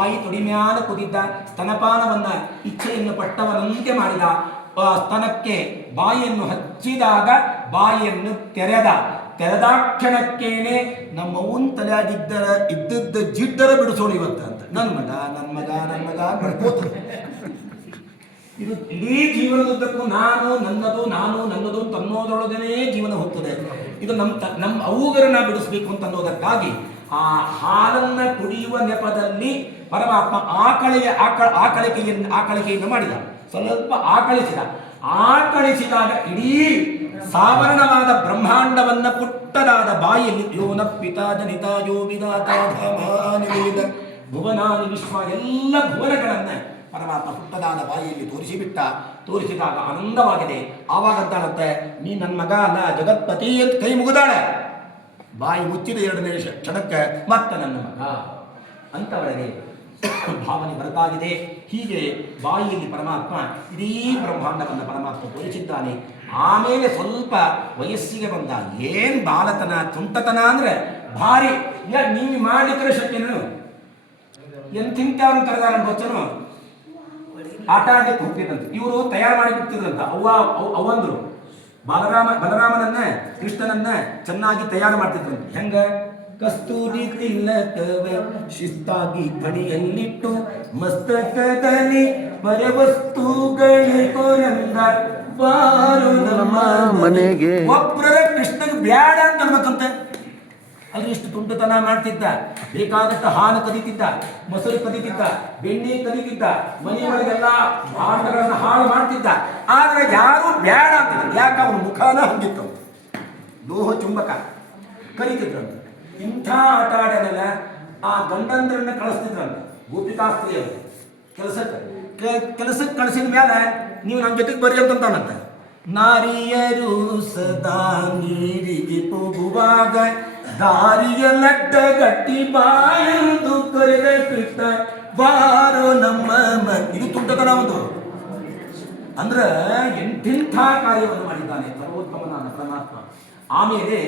ತಾಯಿ ತೊಡಿಮ್ಯಾಲ ಕುದಿದ್ದ ಸ್ತನಪಾನವನ್ನ ಇಚ್ಛೆಯನ್ನು ಪಟ್ಟವನಂತೆ ಮಾಡಿದ. ಸ್ತನಕ್ಕೆ ಬಾಯಿಯನ್ನು ಹಚ್ಚಿದಾಗ ಬಾಯಿಯನ್ನು ತೆರೆದಾಕ್ಷಣಕ್ಕೇನೆ ನಮ್ಮವನ್ ತಲೆಯಾಗಿದ್ದರ ಇದ್ದದ್ದ ಜಿಡ್ಡರ ಬಿಡಿಸೋಣ ಇವತ್ತ ಅಂತ. ನನ್ನ ಮಗ ಬಡ್ಕೋತದೆ. ಇದು ಇಡೀ ಜೀವನದುದ್ದಕ್ಕೂ ನನ್ನದು ತನ್ನೋದರೊಳಗನೇ ಜೀವನ ಹೋಗ್ತದೆ. ಇದು ನಮ್ಮ ಅವುಗರನ್ನ ಬಿಡಿಸ್ಬೇಕು ಅಂತ ಅನ್ನೋದಕ್ಕಾಗಿ ಆ ಹಾಲನ್ನ ಕುಡಿಯುವ ನೆಪದಲ್ಲಿ ಪರಮಾತ್ಮ ಆಕಳಿಕೆಯನ್ನು ಮಾಡಿದ. ಸ್ವಲ್ಪ ಆಕಳಿಸಿದಾಗ ಇಡೀ ಸಾವರಣವಾದ ಬ್ರಹ್ಮಾಂಡವನ್ನ ಪುಟ್ಟದಾದ ಬಾಯಿಯಲ್ಲಿ ಯೋನ ಪಿತಾ ಜನಿತ ಯೋ ವಿಧಾತ ಭುವನಾನಿ ವಿಶ್ವ ಎಲ್ಲ ಭುವನಗಳನ್ನ ಪರಮಾತ್ಮ ಪುಟ್ಟದಾದ ಬಾಯಿಯಲ್ಲಿ ತೋರಿಸಿದಾಗ ಆನಂದವಾಗಿದೆ. ಆವಾಗಂತಾಳಂತೆ, ನೀ ನನ್ನ ಮಗ ಅಲ್ಲ ಜಗತ್ಪತಿ ಅಂತ ಕೈ ಮುಗಿದಾಳೆ. ಬಾಯಿ ಮುಚ್ಚಿದ 2ನೇ ಕ್ಷಣಕ್ಕೆ ಮತ್ತೆ ನನ್ನ ಮಗ ಅಂತ ಒಳಗೆ ಭಾವನೆ ಬರತಾಗಿದೆ. ಹೀಗೆ ಬಾಯಿಯಲ್ಲಿ ಪರಮಾತ್ಮ ಇಡೀ ಬ್ರಹ್ಮಾಂಡವನ್ನು ಪರಮಾತ್ಮ ತೋರಿಸಿದ್ದಾನೆ. ಆಮೇಲೆ ಸ್ವಲ್ಪ ವಯಸ್ಸಿಗೆ ಬಂದ. ಏನ್ ಬಾಲತನ ತುಂಟತನ ಅಂದ್ರೆ ಭಾರಿ. ನೀವು ಮಾಡ್ಲಿಕ್ಕೆ ಶಕ್ಯನು ಎಂತಿಂತವ್ರನ್ನ ಕರೆದಾರ ಗೊತ್ತನು. ಆಟ ಆಡ್ಲಿಕ್ಕೆ ಹೋಗ್ತಿದ್ರಂತೆ. ಇವರು ತಯಾರು ಮಾಡಿ ಬಿಡ್ತಿದ್ರಂತ. ಅವಂದ್ರು ಬಲರಾಮನನ್ನ ಕೃಷ್ಣನನ್ನ ಚೆನ್ನಾಗಿ ತಯಾರು ಮಾಡ್ತಿದ್ರಂತೆ. ಹೆಂಗ? ಕಸ್ತೂರಿ ತಿಲಕವ ಶಿಸ್ತಾಗಿ ಬಡಿಯಲ್ಲಿಟ್ಟು ಮಸ್ತಕದಲ್ಲಿ ಪರವಸ್ತುಗಳಿಂದ ಬಾರು ನಮ್ಮ ಮನೆಗೆ. ಒಬ್ಬರ ಕೃಷ್ಣಗೆ ಬ್ಯಾಡ ಅಂತ ಅನ್ಬೇಕಂತೆ. ಅಲ್ಲಿ ಇಷ್ಟು ತುಂಟತನ ಮಾಡ್ತಿದ್ದ. ಬೇಕಾದಷ್ಟು ಹಾಲು ಕದೀತಿದ್ದ, ಮೊಸರು ಕದೀತಿದ್ದ, ಬೆಣ್ಣೆ ಕದೀತಿದ್ದ, ಮನೆಯೊಳಗೆಲ್ಲ ಭಾಂಡಗಳನ್ನು ಹಾಳು ಮಾಡ್ತಿದ್ದ. ಆದ್ರೆ ಯಾರು ಬ್ಯಾಡ ಅಂತಿಲ್ಲ. ಯಾಕೆ? ಅವನ ಮುಖಾನ ಹಂಗಿತ್ತು, ಲೋಹ ಚುಂಬಕ ಕರೀತಿದ್ರಂತ. ಇಂಥ ಆಟ ಆಡನೆಲ್ಲ ಆ ಗಂಡಂದ್ರನ್ನ ಕಳಿಸ್ತಿದ್ರಂತ ಗೋಪಿಕಾಸ್ತ್ರೀಯವರು ಕೆಲಸಕ್ಕೆ ಕಳಿಸಿದ ಮೇಲೆ ನೀವು ನಮ್ಮ ಜೊತೆಗೆ ಬರ್ರಿ ಅಂತಂತಾನಂತ. ನಾರಿಯರು ಸದಾ ನೀರಿಗೆ ಹೋಗುವಾಗ ದಾರಿಯ ಲಡ್ಡ ಗಟ್ಟಿ ಬಾಯಂದು ಕರೆದ ಕೃಷ್ಣ ಬಾರೋ ನಮ್ಮ ಇದು ತುಂಟತನ ಒಂದು. ಅಂದ್ರೆ ಎಂಥಿಂಥ ಕಾರ್ಯವನ್ನು ಮಾಡಿದ್ದಾನೆ ಸರ್ವೋತ್ತಮನಾದ ಪರಮಾತ್ಮ. ಆಮೇಲೆ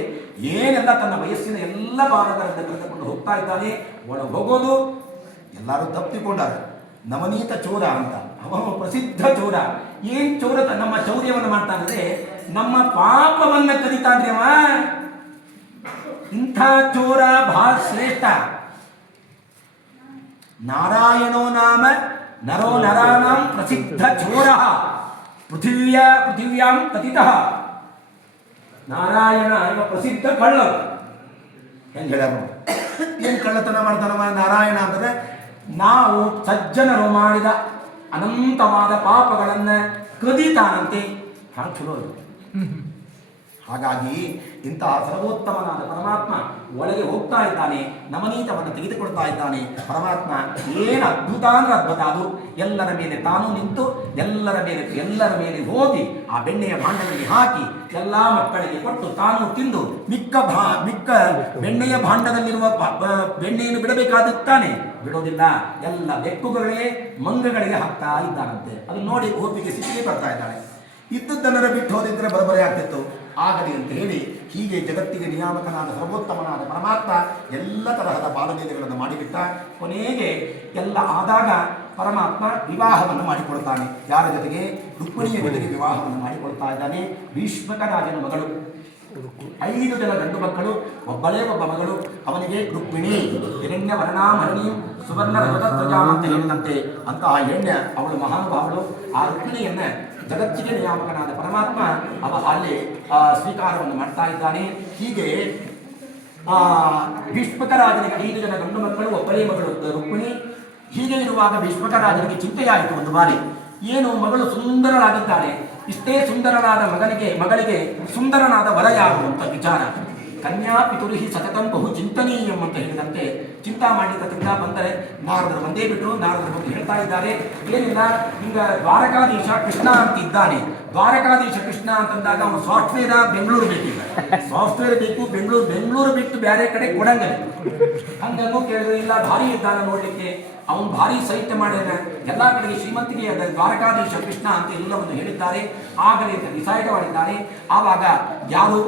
ಏನೆಲ್ಲ ತನ್ನ ವಯಸ್ಸಿನ ಎಲ್ಲ ಬಾಲಕರನ್ನ ಕರೆದುಕೊಂಡು ಹೋಗ್ತಾ ಇದ್ದಾನೆ. ಒಳಗೆ ಹೋಗೋದು ಎಲ್ಲರೂ ತಪ್ಪಿಕೊಂಡಾರೆ. ನವನೀತ ಚೋರ ಅಂತ ಅವ ಪ್ರಸಿದ್ಧ ಚೋರ. ಏನ್ ಚೋರ? ನಮ್ಮ ಚೌರ್ಯವನ್ನು ಮಾಡ್ತಾನಂದ್ರೆ ನಮ್ಮ ಪಾಪವನ್ನ ಕದೀತಾನ್ರಿ ಅವ. ಇಂಥ ಚೋರ ಬಹಳ ಶ್ರೇಷ್ಠ. ನಾರಾಯಣೋ ನಾಮ ನರೋ ನರಾಣಾಂ ಪ್ರಸಿದ್ಧ ಚೋರ ಪೃಥಿವ್ಯಾಂ ಪತಿತಃ. ನಾರಾಯಣ ಎಂಬ ಪ್ರಸಿದ್ಧ ಕಳ್ಳ. ಹೆಂಗ ಹೇಳ್ಯಾರ? ಏನ್ ಕಳ್ಳತನ ಮಾಡ್ತಾನವ ನಾರಾಯಣ ಅಂತಂದ್ರೆ ನಾವು ಸಜ್ಜನರು ಮಾಡಿದ ಅನಂತವಾದ ಪಾಪಗಳನ್ನ ಕದೀತಾನಂತೆ. ಹಾಗೆ ಚಲೋ ಇದೆ. ಹಾಗಾಗಿ ಇಂತಹ ಸರ್ವೋತ್ತಮನಾದ ಪರಮಾತ್ಮ ಒಳಗೆ ಹೋಗ್ತಾ ಇದ್ದಾನೆ. ನವನೀತವನ್ನು ತೆಗೆದುಕೊಳ್ತಾ ಇದ್ದಾನೆ. ಪರಮಾತ್ಮ ಏನು ಅದ್ಭುತ ಅಂದ್ರೆ ಅದ್ಭುತ. ಅದು ಎಲ್ಲರ ಮೇಲೆ ತಾನು ನಿಂತು ಎಲ್ಲರ ಮೇಲೆ ಹೋಗಿ ಆ ಬೆಣ್ಣೆಯ ಭಾಂಡದಲ್ಲಿ ಹಾಕಿ ಎಲ್ಲ ಮಕ್ಕಳಿಗೆ ಕೊಟ್ಟು ತಾನು ತಿಂದು ಮಿಕ್ಕ ಬೆಣ್ಣೆಯ ಭಾಂಡದಲ್ಲಿರುವ ಬೆಣ್ಣೆಯನ್ನು ಬಿಡಬೇಕಾಗುತ್ತಾನೆ, ಬಿಡೋದಿಲ್ಲ. ಎಲ್ಲ ಬೆಕ್ಕುಗಳೇ ಮಂಗಗಳಿಗೆ ಹಾಕ್ತಾ ಇದ್ದಾರಂತೆ. ಅದನ್ನು ನೋಡಿ ಗೋಪಿಗೆ ಸಿಟ್ಟಿಗೆ ಬರ್ತಾ ಇದ್ದಾಳೆ. ಇದ್ದದ್ದನ್ನರ ಬಿಟ್ಟು ಹೋದಿದ್ರೆ ಬರಬರಿ ಆಗ್ತಿತ್ತು. ಆಗಲಿ ಅಂತ ಹೇಳಿ ಹೀಗೆ ಜಗತ್ತಿಗೆ ನಿಯಾಮಕನಾದ ಸರ್ವೋತ್ತಮನಾದ ಪರಮಾತ್ಮ ಎಲ್ಲ ತರಹದ ಬಾಲಲೀಲೆಗಳನ್ನು ಮಾಡಿಬಿಟ್ಟ. ಕೊನೆಗೆ ಎಲ್ಲ ಆದಾಗ ಪರಮಾತ್ಮ ವಿವಾಹವನ್ನು ಮಾಡಿಕೊಳ್ತಾನೆ. ಯಾರ ಜೊತೆಗೆ? ರುಕ್ಮಿಣಿಯ ಜೊತೆಗೆ ವಿವಾಹವನ್ನು ಮಾಡಿಕೊಳ್ತಾ ಇದ್ದಾನೆ. ಭೀಷ್ಮಕ ರಾಜನ ಮಗಳು. 5 ಜನ ಗಂಡು ಮಕ್ಕಳು, ಒಬ್ಬಳೇ ಒಬ್ಬ ಮಗಳು. ಅವನಿಗೆ ರುಕ್ಮಿಣಿ ಹಿರಣ್ಯ ವರ್ಣಾಮಣಿಯು ಸುವರ್ಣ ರಜತಧ್ವಜ ಅಂತ ಹೇಳಿದಂತೆ ಅಂತಹ ಹಿರಣ್ಯ ಅವಳು ಮಹಾನುಭಾವಳು. ಆ ರುಕ್ಮಿಣಿಯನ್ನ ಜಗತ್ತಿಗೆ ನಿಯಾಮಕನಾದ ಪರಮಾತ್ಮ ಅಲ್ಲಿ ಸ್ವೀಕಾರವನ್ನು ಮಾಡ್ತಾ ಇದ್ದಾನೆ. ಹೀಗೆ ಭೀಷ್ಮಕರಾಜನಿಗೆ 5 ಜನ ಗಂಡು ಮಕ್ಕಳು, ಒಬ್ಬಳೇ ಮಗಳು ರುಕ್ಮಿಣಿ. ಹೀಗೆ ಇರುವಾಗ ಭೀಷ್ಮಕರಾಜನಿಗೆ ಚಿಂತೆಯಾಯಿತು ಒಂದು ಬಾರಿ. ಏನು ಮಗಳು ಸುಂದರಳಾಗಿದ್ದಾಳೆ, ಇಷ್ಟೇ ಸುಂದರನಾದ ಮಗಳಿಗೆ ಸುಂದರನಾದ ವರ ಯಾರು ಅಂತ ವಿಚಾರ. ಕನ್ಯಾ ಪಿತುರುಹಿ ಸತತಂ ಬಹು ಚಿಂತನೀಯಂ ಅಂತ ಹೇಳಿದಂತೆ ಚಿಂತಾ ಮಾಡಲಿಕ್ಕೆ ಬಂದರೆ ನಾರದರು ಬಂದೇ ಬಿಟ್ಟರು. ನಾರದರು ಬಂದು ಹೇಳ್ತಾ ಇದ್ದಾರೆ, ಏನಿಲ್ಲ, ಈಗ ದ್ವಾರಕಾಧೀಶ ಕೃಷ್ಣ ಅಂತ ಇದ್ದಾನೆ, ದ್ವಾರಕಾಧೀಶ ಕೃಷ್ಣ ಅಂತಂದಾಗ ಅವನು ಸಾಫ್ಟ್ವೇರ್ ಬೆಂಗಳೂರು ಬೇಕಿಲ್ಲ, ಸಾಫ್ಟ್ವೇರ್ ಬೇಕು ಬೆಂಗಳೂರು ಬಿಟ್ಟು ಬೇರೆ ಕಡೆ ಕೊಡಂಗಿಲ್ಲ. ಹಂಗಂಗೂ ಕೇಳಿದ್ರೆ ಇಲ್ಲ, ಭಾರಿ ಇದ್ದಾನ ನೋಡ್ಲಿಕ್ಕೆ, ಅವನು ಭಾರಿ ಸಾಹಿತ್ಯ ಮಾಡ್ಯಾನ, ಎಲ್ಲಾ ಕಡೆಗೆ ಶ್ರೀಮಂತಿಗೆ ದ್ವಾರಕಾಧೀಶ ಕೃಷ್ಣ ಅಂತ ಎಲ್ಲವನ್ನು ಹೇಳಿದ್ದಾರೆ. ಆಗಲೇ ಡಿಸೈಡ್ ಮಾಡಿದ್ದಾರೆ. ಆವಾಗ ಯಾರು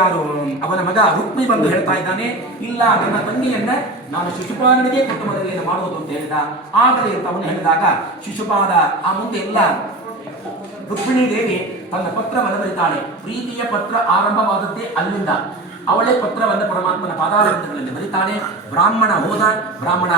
ಯಾರು ಅವನ ಮಗ ರುಕ್ಮಿ ಬಂದು ಹೇಳ್ತಾ ಇದ್ದಾನೆ, ಇಲ್ಲ ನನ್ನ ತಂಗಿಯನ್ನ ನಾನು ಶಿಶುಪಾಲನಿಗೆ ಕೊಟ್ಟು ಮದುವೆಯನ್ನು ಮಾಡುವುದು ಅಂತ ಹೇಳಿದ. ಆಗಲೇ ಅಂತ ಅವನು ಹೇಳಿದಾಗ ಶಿಶುಪಾಲ ಆ ಮುಂದೆ ಎಲ್ಲ ರುಕ್ಮಿಣಿ ದೇವಿ ತನ್ನ ಪತ್ರವನ್ನು ಬರೀತಾಳೆ. ಪ್ರೀತಿಯ ಪತ್ರ ಆರಂಭವಾದದ್ದೇ ಅಲ್ಲಿಂದ. ಅವಳೇ ಪತ್ರವನ್ನು ಪರಮಾತ್ಮನ ಪಾದಾರವಿಂದಗಳಲ್ಲಿ ಬರೀತಾಳೆ. ಬ್ರಾಹ್ಮಣ ಹೋದ, ಬ್ರಾಹ್ಮಣ